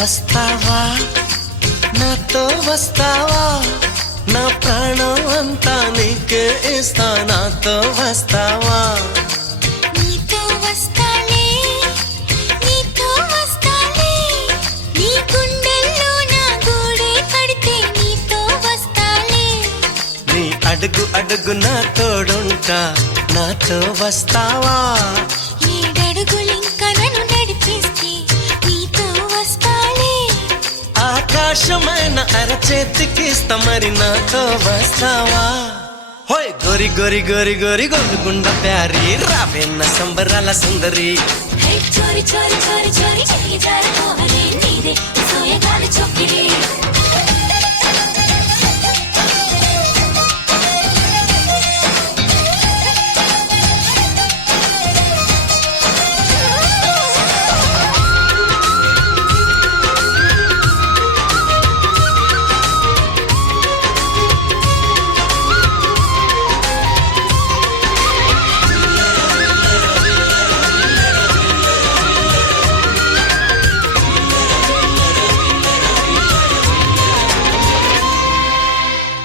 వస్తావా నాతో వస్తావా నా ప్రాణం అంతా నీకే ఇస్తా నాతో వస్తావా నీతో వస్తాలే నీతో వస్తాలే నీ గుండెల్లో నా గూడే కడితే నీతో వస్తాలే నీ అడుగు అడుగు నా తోడుంటా నాతో వస్తావా ఏడడుగులింక నన్ను నడిపిస్తే నీతో వస్తాలే ఆకాశమైన అరచేతికిస్తా మరి నాతో వస్తావా హోయ్ గోరి గోరి గోరి గోరి గోలుగుండ ప్యారి రావేన్న సంబరాల సుందరి హే చోరి చోరి చోరి చోరి చెయ్యి జారిపోవలే నీదే సోయగాలి చొక్కిడి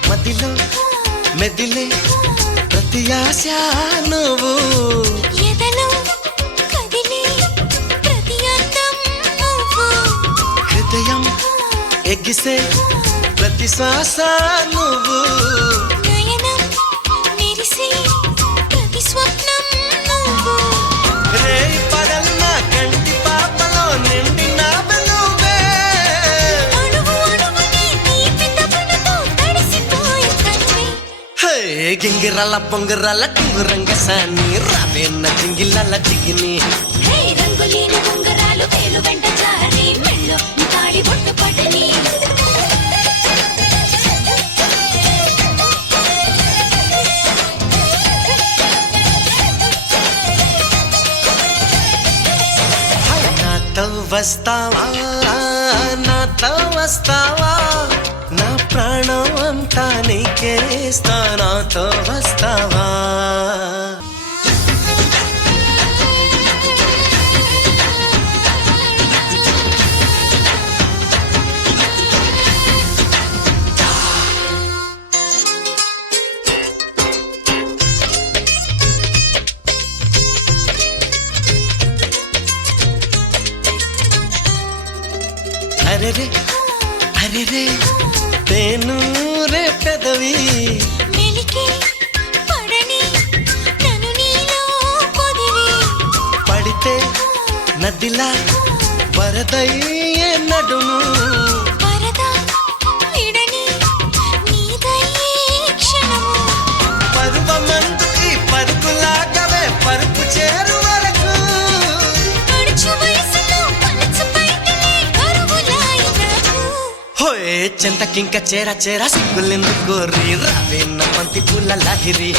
మదిలో మెదిలే ప్రతి ఆశ నువ్వు ఎదలో కదిలే ప్రతి అందం నువ్వు హృదయం ఎగిసే ప్రతి శ్వాస నువ్వు నయనం మెరిసే ప్రతి స్వప్నం నువ్వు రే పగలన కంటి పాపలో నిండిన నువ్వే అడుగు అడుగుని తీపి తపనతో తడిసిపోయే కన్వే హే గింగిరాల పొంగరాల టింగురంగ సాని రావేన్న జింగిలాల జిగిని హే రంగులేని ఉంగరాలు వేలు వెంట జారి మెళ్ళో నీ తాళి బొట్టు పడని నాతో వస్తావా నాతో వస్తావా నా ప్రాణం అంతా నీకే ఇస్తా నాతో వస్తావా అరెరే అరెరే తేను రే పెదవి మెలికి పడని నన్ను నీలో పొదివి పడితే నదిలా వరదయ్యే నడుము వరద విడని నీదయ్యే క్షణము పరువమందు ఈ పరుగులాగవే పరుపు చేరు వరకు అడుచు వయసులో పలచు పైటలే కరువులాయి నాకు హోయ్ చింతకింక చేర చేర సిగ్గులెందుకు కోరి రావేన్న పంతి పూల లాహిరి